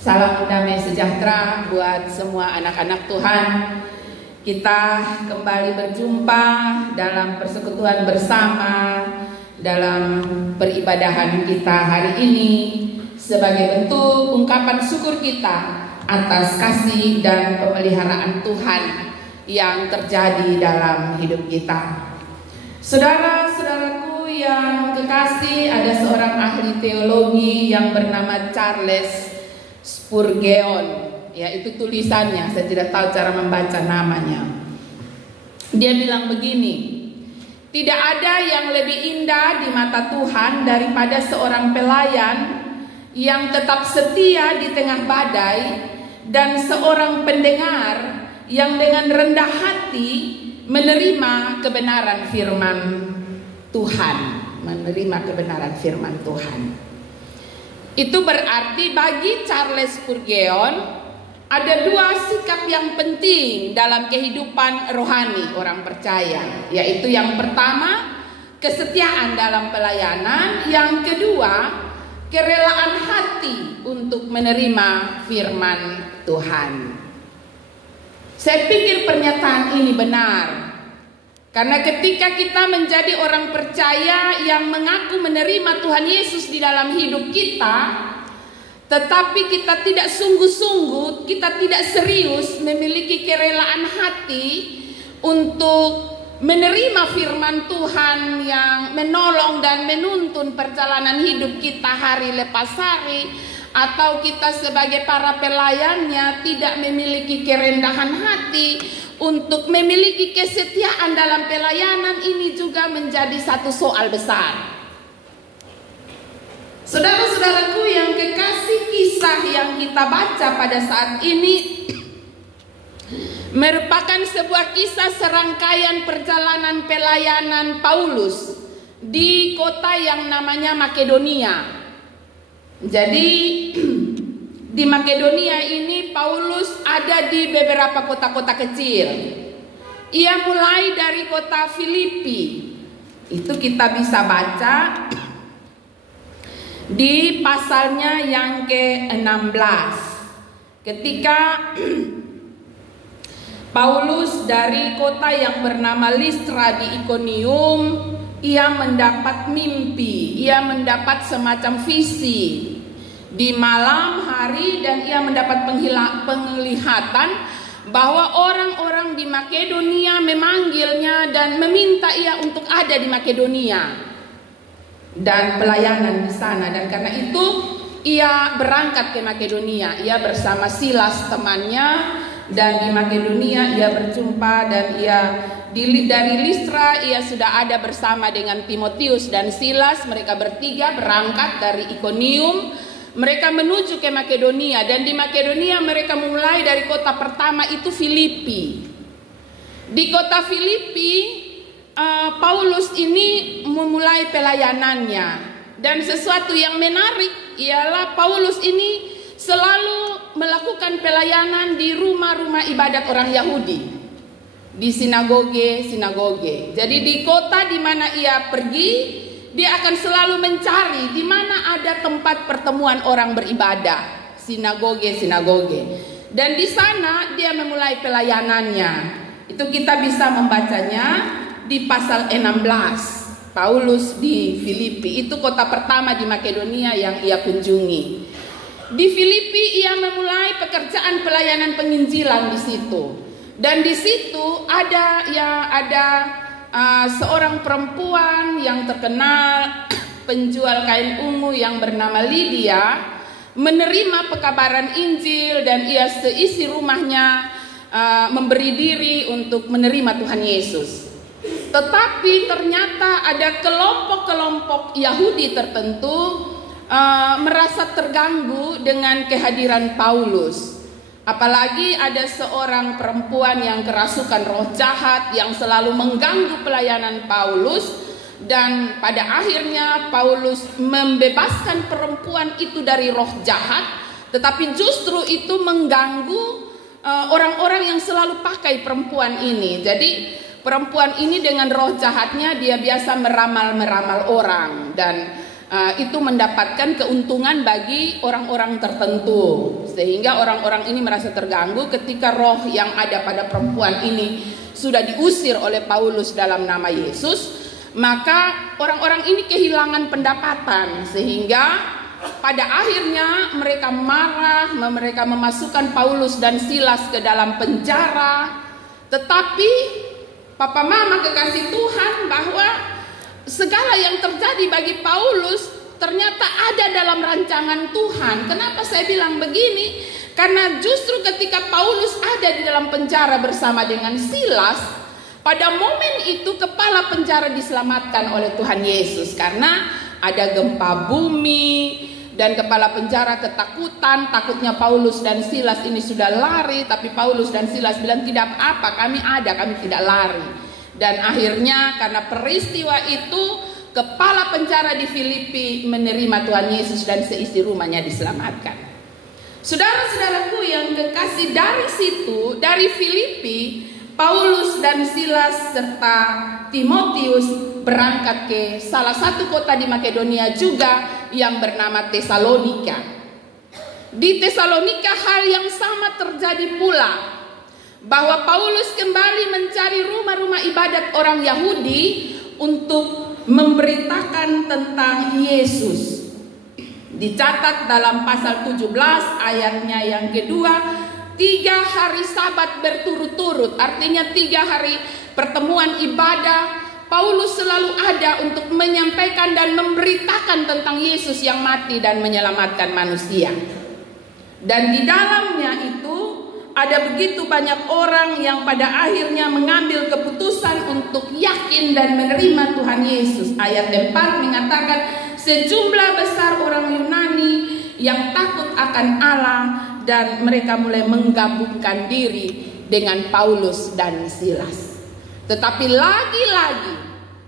Salam damai sejahtera buat semua anak-anak Tuhan. Kita kembali berjumpa dalam persekutuan bersama dalam peribadahan kita hari ini sebagai bentuk ungkapan syukur kita atas kasih dan pemeliharaan Tuhan yang terjadi dalam hidup kita. Saudara-saudaraku yang kekasih, ada seorang ahli teologi yang bernama Charles Spurgeon, ya itu tulisannya, saya tidak tahu cara membaca namanya. Dia bilang begini, tidak ada yang lebih indah di mata Tuhan daripada seorang pelayan yang tetap setia di tengah badai dan seorang pendengar yang dengan rendah hati menerima kebenaran firman Tuhan, menerima kebenaran firman Tuhan. Itu berarti bagi Charles Spurgeon ada dua sikap yang penting dalam kehidupan rohani orang percaya, yaitu yang pertama kesetiaan dalam pelayanan, yang kedua kerelaan hati untuk menerima firman Tuhan. Saya pikir pernyataan ini benar, karena ketika kita menjadi orang percaya yang mengaku menerima Tuhan Yesus di dalam hidup kita, tetapi kita tidak sungguh-sungguh, kita tidak serius memiliki kerelaan hati untuk menerima firman Tuhan yang menolong dan menuntun perjalanan hidup kita hari lepas hari, atau kita sebagai para pelayannya tidak memiliki kerendahan hati untuk memiliki kesetiaan dalam pelayanan, ini juga menjadi satu soal besar. Saudara-saudaraku yang kekasih, kisah yang kita baca pada saat ini merupakan sebuah kisah serangkaian perjalanan pelayanan Paulus di kota yang namanya Makedonia. Jadi di Makedonia ini Paulus ada di beberapa kota-kota kecil. Ia mulai dari kota Filipi. Itu kita bisa baca di pasalnya yang ke-16. Ketika Paulus dari kota yang bernama Listra di Ikonium, ia mendapat mimpi, ia mendapat semacam visi di malam hari, dan ia mendapat penglihatan bahwa orang-orang di Makedonia memanggilnya dan meminta ia untuk ada di Makedonia dan pelayanan di sana. Dan karena itu ia berangkat ke Makedonia, ia bersama Silas temannya, dan di Makedonia ia berjumpa, dan ia dari Listra ia sudah ada bersama dengan Timotius dan Silas. Mereka bertiga berangkat dari Ikonium, mereka menuju ke Makedonia, dan di Makedonia mereka mulai dari kota pertama itu Filipi. Di kota Filipi Paulus ini memulai pelayanannya, dan sesuatu yang menarik ialah Paulus ini selalu melakukan pelayanan di rumah-rumah ibadat orang Yahudi, di sinagoge. Jadi di kota di mana ia pergi, dia akan selalu mencari di mana ada tempat pertemuan orang beribadah, sinagoge. Dan di sana dia memulai pelayanannya. Itu kita bisa membacanya di pasal 16. Paulus di Filipi, itu kota pertama di Makedonia yang ia kunjungi. Di Filipi ia memulai pekerjaan pelayanan penginjilan di situ. Dan di situ ada seorang perempuan yang terkenal, penjual kain ungu yang bernama Lydia, menerima pekabaran Injil, dan ia seisi rumahnya memberi diri untuk menerima Tuhan Yesus. Tetapi ternyata ada kelompok-kelompok Yahudi tertentu merasa terganggu dengan kehadiran Paulus. Apalagi ada seorang perempuan yang kerasukan roh jahat yang selalu mengganggu pelayanan Paulus, dan pada akhirnya Paulus membebaskan perempuan itu dari roh jahat, tetapi justru itu mengganggu orang-orang yang selalu pakai perempuan ini. Jadi perempuan ini dengan roh jahatnya dia biasa meramal-meramal orang, dan itu mendapatkan keuntungan bagi orang-orang tertentu, sehingga orang-orang ini merasa terganggu ketika roh yang ada pada perempuan ini sudah diusir oleh Paulus dalam nama Yesus. Maka orang-orang ini kehilangan pendapatan, sehingga pada akhirnya mereka marah, mereka memasukkan Paulus dan Silas ke dalam penjara. Tetapi Papa Mama kekasih Tuhan, bahwa segala yang terjadi bagi Paulus ternyata ada dalam rancangan Tuhan. Kenapa saya bilang begini? Karena justru ketika Paulus ada di dalam penjara bersama dengan Silas, pada momen itu kepala penjara diselamatkan oleh Tuhan Yesus. Karena ada gempa bumi dan kepala penjara ketakutan, takutnya Paulus dan Silas ini sudah lari. Tapi Paulus dan Silas bilang, tidak apa, kami ada, kami tidak lari. Dan akhirnya karena peristiwa itu, kepala penjara di Filipi menerima Tuhan Yesus dan seisi rumahnya diselamatkan. Saudara-saudaraku yang kekasih, dari situ, dari Filipi, Paulus dan Silas serta Timotius berangkat ke salah satu kota di Makedonia juga yang bernama Tesalonika. Di Tesalonika hal yang sama terjadi pula, bahwa Paulus kembali mencari rumah-rumah ibadat orang Yahudi untuk memberitakan tentang Yesus. Dicatat dalam pasal 17 ayatnya yang kedua, 3 hari Sabat berturut-turut, artinya 3 hari pertemuan ibadah, Paulus selalu ada untuk menyampaikan dan memberitakan tentang Yesus yang mati dan menyelamatkan manusia. Dan di dalamnya itu ada begitu banyak orang yang pada akhirnya mengambil keputusan untuk yakin dan menerima Tuhan Yesus. Ayat 4 mengatakan, sejumlah besar orang Yunani yang takut akan Allah, dan mereka mulai menggabungkan diri dengan Paulus dan Silas. Tetapi lagi-lagi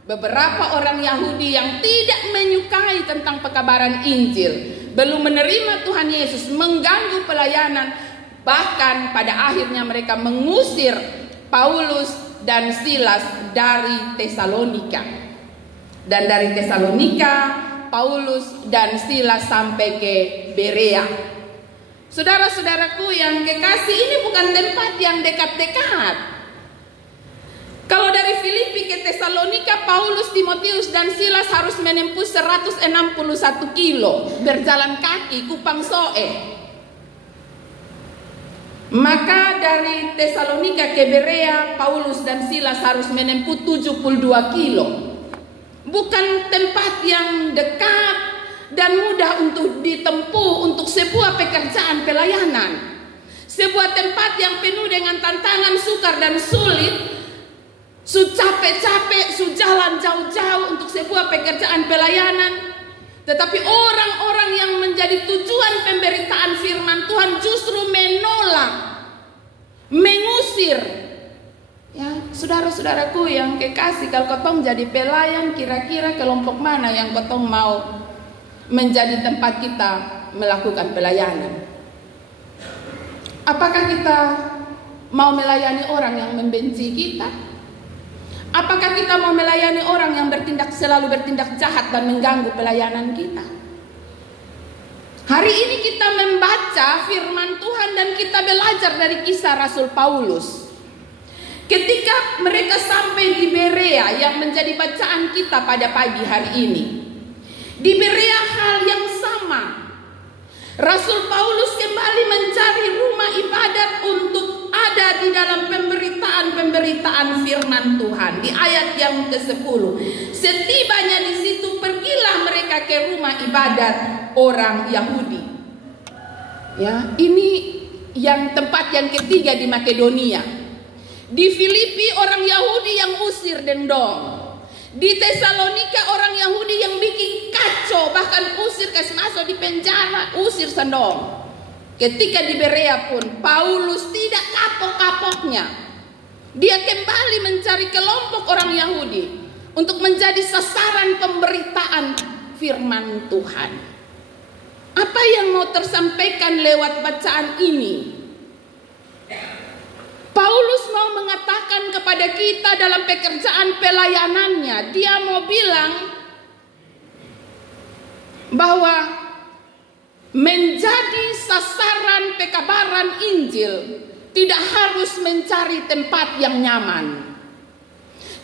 beberapa orang Yahudi yang tidak menyukai tentang pekabaran Injil, belum menerima Tuhan Yesus, mengganggu pelayanan. Bahkan pada akhirnya mereka mengusir Paulus dan Silas dari Tesalonika. Dan dari Tesalonika Paulus dan Silas sampai ke Berea. Saudara-saudaraku yang kekasih, ini bukan tempat yang dekat-dekat. Kalau dari Filipi ke Tesalonika, Paulus, Timotius dan Silas harus menempuh 161 kilo berjalan kaki Kupang Soe. Maka dari Tesalonika ke Berea, Paulus dan Silas harus menempuh 72 kilo. Bukan tempat yang dekat dan mudah untuk ditempuh untuk sebuah pekerjaan pelayanan. Sebuah tempat yang penuh dengan tantangan, sukar dan sulit. Su capek-capek, su jalan jauh-jauh untuk sebuah pekerjaan pelayanan. Tetapi orang-orang yang menjadi tujuan pemberitaan firman Tuhan justru menolak, mengusir. Ya, saudara-saudaraku yang kekasih, kalau kotong jadi pelayan, kira-kira kelompok mana yang kotong mau menjadi tempat kita melakukan pelayanan? Apakah kita mau melayani orang yang membenci kita? Apakah kita mau melayani orang yang selalu bertindak jahat dan mengganggu pelayanan kita? Hari ini kita membaca firman Tuhan dan kita belajar dari kisah Rasul Paulus. Ketika mereka sampai di Berea yang menjadi bacaan kita pada pagi hari ini. Di Berea hal yang sama. Rasul Paulus kembali mencari rumah ibadat untuk ada di dalam pemberitaan firman Tuhan. Di ayat yang ke-10. Setibanya di situ, pergilah mereka ke rumah ibadat orang Yahudi. Ya, ini yang tempat yang ketiga di Makedonia. Di Filipi orang Yahudi yang usir dendong. Di Tesalonika orang Yahudi yang bikin kacau, bahkan usir kasih masuk di penjara, usir sendong. Ketika di Berea pun Paulus tidak kapok-kapoknya. Dia kembali mencari kelompok orang Yahudi untuk menjadi sasaran pemberitaan firman Tuhan. Apa yang mau tersampaikan lewat bacaan ini? Paulus mau mengatakan kepada kita dalam pekerjaan pelayanannya, dia mau bilang, bahwa menjadi sasaran pekabaran Injil tidak harus mencari tempat yang nyaman,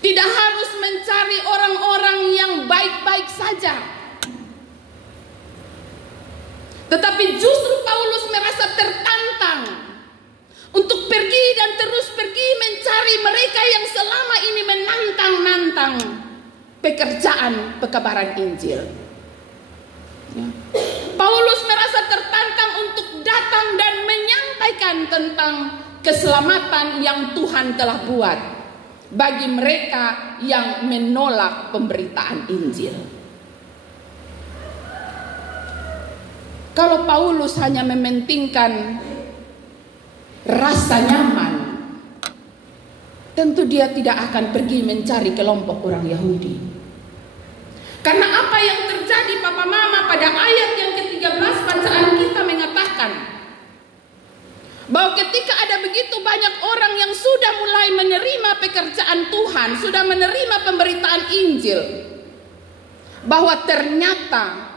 tidak harus mencari orang-orang yang baik-baik saja, tetapi justru Paulus merasa tertantang untuk pergi dan terus pergi mencari mereka yang selama ini menantang-nantang pekerjaan pekabaran Injil. Ya. Paulus merasa tertantang untuk datang dan menyampaikan tentang keselamatan yang Tuhan telah buat bagi mereka yang menolak pemberitaan Injil. Kalau Paulus hanya mementingkan rasa nyaman, tentu dia tidak akan pergi mencari kelompok orang Yahudi. Karena apa yang terjadi Papa Mama pada ayat yang ke-13 bacaan kita mengatakan bahwa ketika ada begitu banyak orang yang sudah mulai menerima pekerjaan Tuhan, sudah menerima pemberitaan Injil, bahwa ternyata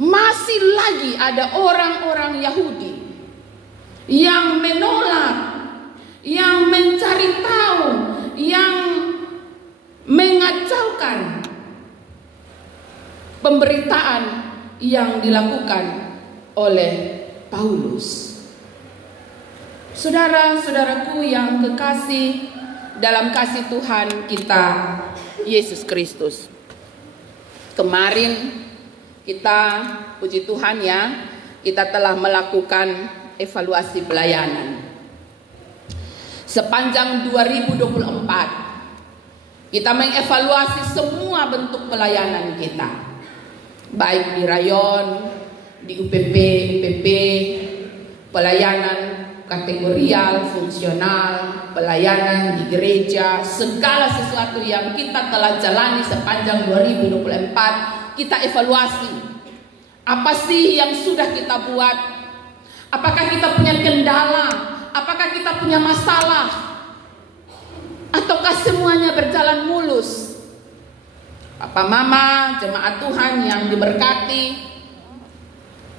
masih lagi ada orang-orang Yahudi yang menolak, yang mencari tahu, yang mengacaukan pemberitaan yang dilakukan oleh Paulus. Saudara-saudaraku yang kekasih dalam kasih Tuhan kita Yesus Kristus, kemarin kita, puji Tuhan ya, kita telah melakukan evaluasi pelayanan. Sepanjang 2024 kita mengevaluasi semua bentuk pelayanan kita, baik di rayon, di UPP, pelayanan kategorial, fungsional, pelayanan di gereja, segala sesuatu yang kita telah jalani sepanjang 2024, kita evaluasi. Apa sih yang sudah kita buat? Apakah kita punya kendala? Apakah kita punya masalah? Ataukah semuanya berjalan mulus? Papa Mama, jemaat Tuhan yang diberkati,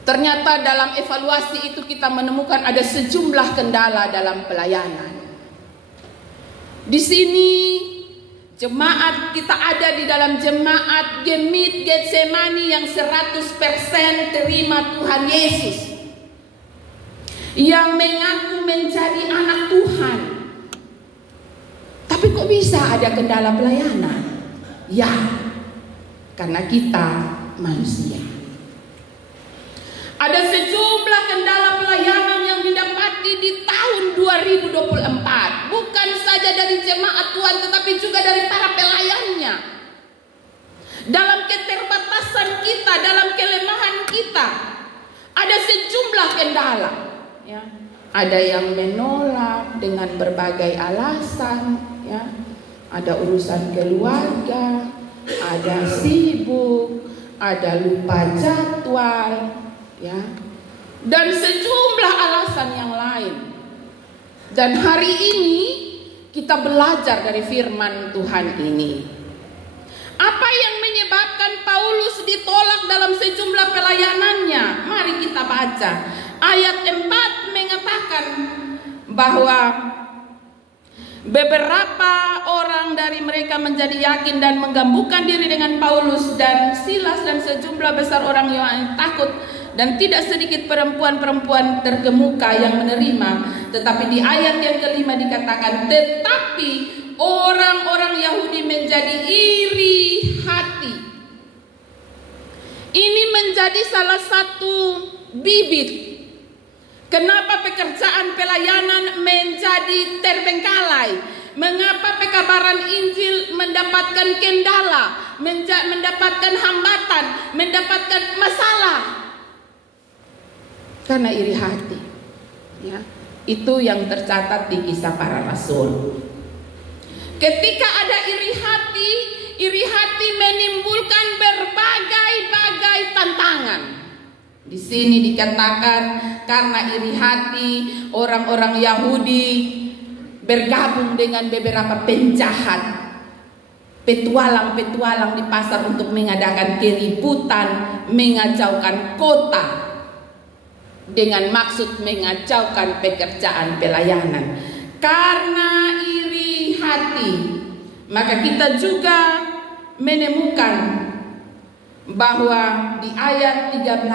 ternyata dalam evaluasi itu kita menemukan ada sejumlah kendala dalam pelayanan. Di sini jemaat kita ada di dalam jemaat Gemit Getsemani yang 100% terima Tuhan Yesus, yang mengaku menjadi anak Tuhan. Tapi kok bisa ada kendala pelayanan? Ya, karena kita manusia. Ada sejumlah kendala pelayanan yang didapati di tahun 2024. Bukan saja dari jemaat Tuhan, tetapi juga dari para pelayannya. Dalam keterbatasan kita, dalam kelemahan kita, ada sejumlah kendala. Ya. Ada yang menolak dengan berbagai alasan. Ya. Ada urusan keluarga, ada sibuk, ada lupa jadwal, ya, dan sejumlah alasan yang lain. Dan hari ini kita belajar dari firman Tuhan ini. Apa yang menyebabkan Paulus ditolak dalam sejumlah pelayanannya? Mari kita baca. Ayat 4 mengatakan bahwa beberapa orang dari mereka menjadi yakin dan menggabungkan diri dengan Paulus dan Silas, dan sejumlah besar orang yang takut, dan tidak sedikit perempuan-perempuan terkemuka yang menerima. Tetapi di ayat yang kelima dikatakan, tetapi orang-orang Yahudi menjadi iri hati. Ini menjadi salah satu bibit kenapa pekerjaan pelayanan menjadi terbengkalai? Mengapa pekabaran Injil mendapatkan kendala, mendapatkan hambatan, mendapatkan masalah? Karena iri hati. Ya, itu yang tercatat di Kisah Para Rasul. Ketika ada iri hati menimbulkan berbagai-bagai tantangan. Di sini dikatakan karena iri hati orang-orang Yahudi bergabung dengan beberapa penjahat petualang-petualang di pasar untuk mengadakan keributan, mengacaukan kota dengan maksud mengacaukan pekerjaan pelayanan. Karena iri hati, maka kita juga menemukan bahwa di ayat 13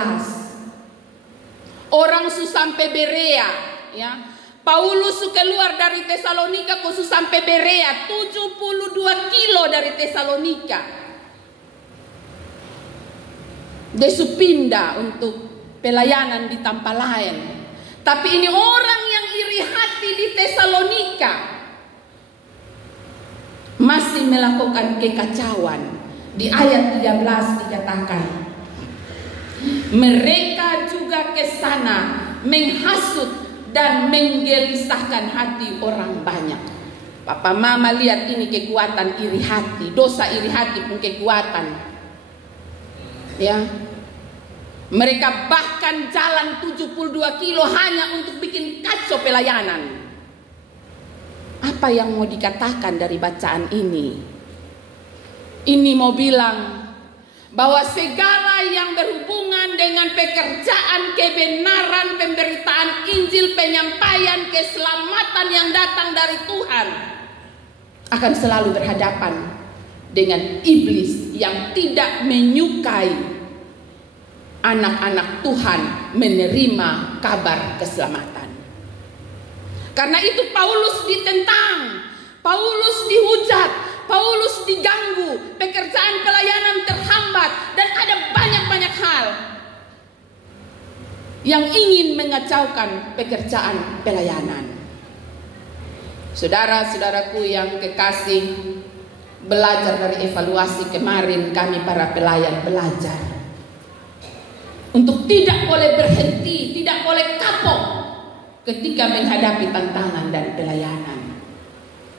orang su sampai Berea, ya. Paulus su keluar dari Tesalonika ku su sampai Berea, 72 kilo dari Tesalonika. Dia su pindah untuk pelayanan di tempat lain. Tapi ini orang yang iri hati di Tesalonika masih melakukan kekacauan. Di ayat 13 dikatakan, mereka juga ke sana menghasut dan menggelisahkan hati orang banyak. Papa mama lihat ini kekuatan iri hati. Dosa iri hati pun kekuatan. Ya. Mereka bahkan jalan 72 kilo hanya untuk bikin kacau pelayanan. Apa yang mau dikatakan dari bacaan ini? Ini mau bilang bahwa segala yang berhubungan dengan pekerjaan kebenaran, pemberitaan Injil, penyampaian keselamatan yang datang dari Tuhan akan selalu berhadapan dengan iblis yang tidak menyukai anak-anak Tuhan menerima kabar keselamatan. Karena itu Paulus ditentang, Paulus dihujat, Paulus diganggu, pekerjaan pelayanan terhambat, dan ada banyak-banyak hal yang ingin mengacaukan pekerjaan pelayanan. Saudara-saudaraku yang kekasih, belajar dari evaluasi kemarin, kami para pelayan belajar untuk tidak boleh berhenti, tidak boleh kapok ketika menghadapi tantangan dan pelayanan.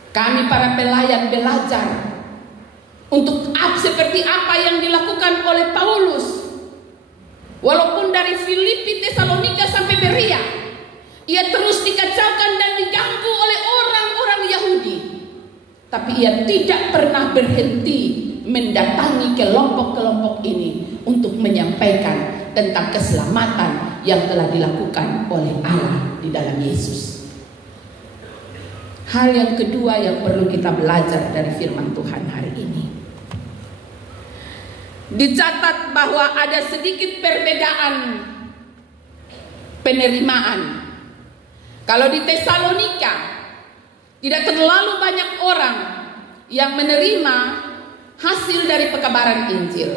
Kami para pelayan belajar untuk seperti apa yang dilakukan oleh Paulus. Walaupun dari Filipi, Tesalonika sampai Berea, ia terus dikacaukan dan diganggu oleh orang-orang Yahudi. Tapi ia tidak pernah berhenti mendatangi kelompok-kelompok ini untuk menyampaikan tentang keselamatan yang telah dilakukan oleh Allah di dalam Yesus. Hal yang kedua yang perlu kita belajar dari firman Tuhan hari ini, dicatat bahwa ada sedikit perbedaan penerimaan. Kalau di Tesalonika tidak terlalu banyak orang yang menerima hasil dari pekabaran Injil,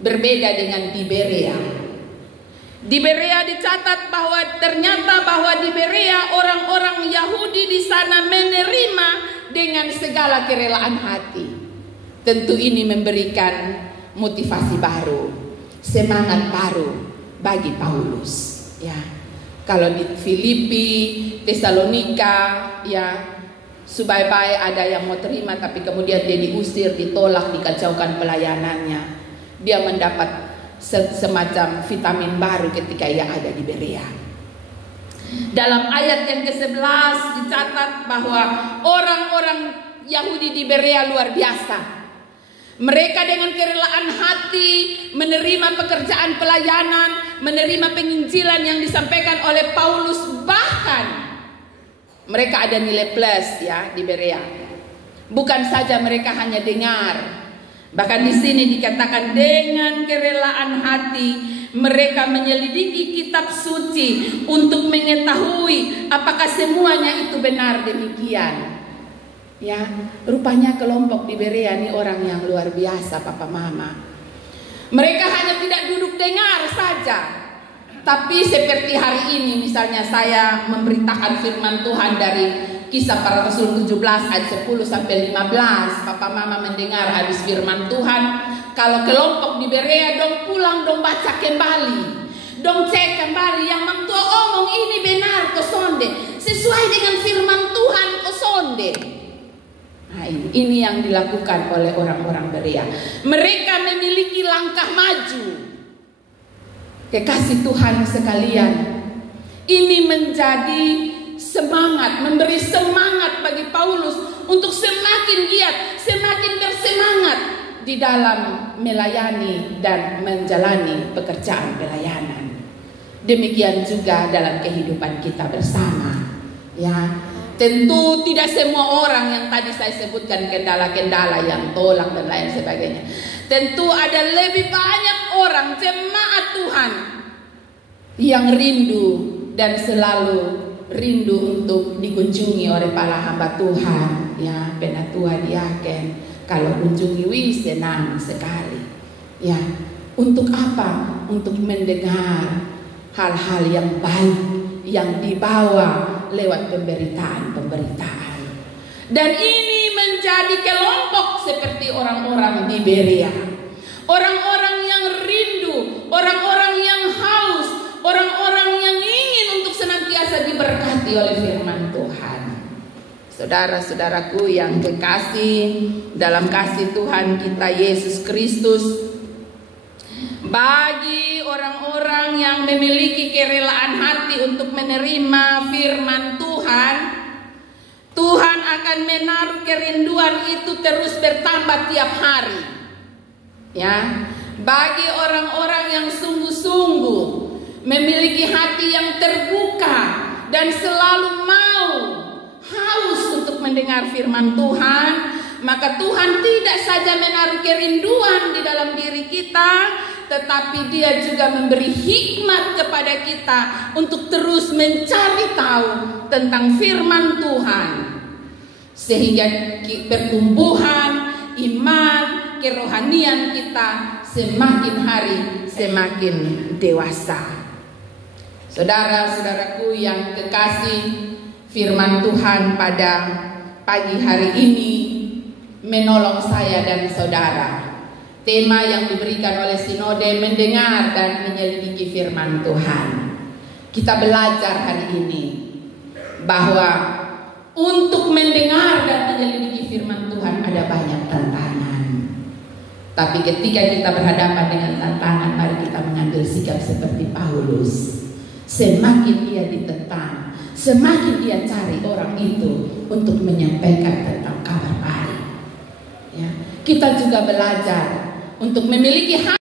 berbeda dengan di Berea. Di Berea dicatat bahwa ternyata bahwa di Berea orang-orang Yahudi di sana menerima dengan segala kerelaan hati. Tentu ini memberikan motivasi baru, semangat baru bagi Paulus. Ya, kalau di Filipi, Tesalonika, ya subai-bai ada yang mau terima, tapi kemudian dia diusir, ditolak, dikacaukan pelayanannya. Dia mendapat semacam vitamin baru ketika ia ada di Berea. Dalam ayat yang ke-11 dicatat bahwa orang-orang Yahudi di Berea luar biasa. Mereka dengan kerelaan hati menerima pekerjaan pelayanan, menerima penginjilan yang disampaikan oleh Paulus. Bahkan mereka ada nilai plus ya di Berea. Bukan saja mereka hanya dengar. Bahkan di sini dikatakan dengan kerelaan hati mereka menyelidiki kitab suci untuk mengetahui apakah semuanya itu benar demikian. Ya, rupanya kelompok di Berea ini orang yang luar biasa, Papa Mama. Mereka hanya tidak duduk dengar saja, tapi seperti hari ini misalnya saya memberitakan firman Tuhan dari Kisah Para Rasul 17 ayat 10 sampai 15. Papa Mama mendengar habis firman Tuhan. Kalau kelompok di Berea dong pulang dong baca kembali, dong cek kembali yang mantua omong ini benar kosonde, sesuai dengan firman Tuhan kosonde. Nah, ini yang dilakukan oleh orang-orang Berea. Mereka memiliki langkah maju. Kekasih Tuhan sekalian, ini menjadi semangat, memberi semangat bagi Paulus untuk semakin giat, semakin bersemangat di dalam melayani dan menjalani pekerjaan pelayanan. Demikian juga dalam kehidupan kita bersama, ya. Tentu tidak semua orang yang tadi saya sebutkan kendala-kendala yang tolak dan lain sebagainya. Tentu ada lebih banyak orang jemaat Tuhan yang rindu dan selalu rindu untuk dikunjungi oleh para hamba Tuhan, ya, penatua diaken. Kalau kunjungi, wih, senang sekali, ya. Untuk apa? Untuk mendengar hal-hal yang baik yang dibawa lewat pemberitaan. Dan ini menjadi kelompok seperti orang-orang di Berea, orang-orang yang rindu, orang-orang yang haus, orang-orang yang ingin untuk senantiasa diberkati oleh firman Tuhan. Saudara-saudaraku yang kekasih dalam kasih Tuhan kita Yesus Kristus, bagi orang-orang yang memiliki kerelaan hati untuk menerima firman Tuhan, Tuhan akan menaruh kerinduan itu terus bertambah tiap hari. Ya, bagi orang-orang yang sungguh-sungguh memiliki hati yang terbuka dan selalu mau haus untuk mendengar firman Tuhan, maka Tuhan tidak saja menaruh kerinduan di dalam diri kita, tetapi Dia juga memberi hikmat kepada kita untuk terus mencari tahu tentang firman Tuhan, sehingga pertumbuhan iman, kerohanian kita semakin hari semakin dewasa. Saudara-saudaraku yang kekasih, firman Tuhan pada pagi hari ini menolong saya dan saudara. Tema yang diberikan oleh sinode, mendengar dan menyelidiki firman Tuhan. Kita belajar hari ini bahwa untuk mendengar dan menyelidiki firman Tuhan ada banyak tantangan. Tapi ketika kita berhadapan dengan tantangan, mari kita mengambil sikap seperti Paulus. Semakin ia ditentang, semakin ia cari orang itu untuk menyampaikan tentang kabar baik. Ya, kita juga belajar untuk memiliki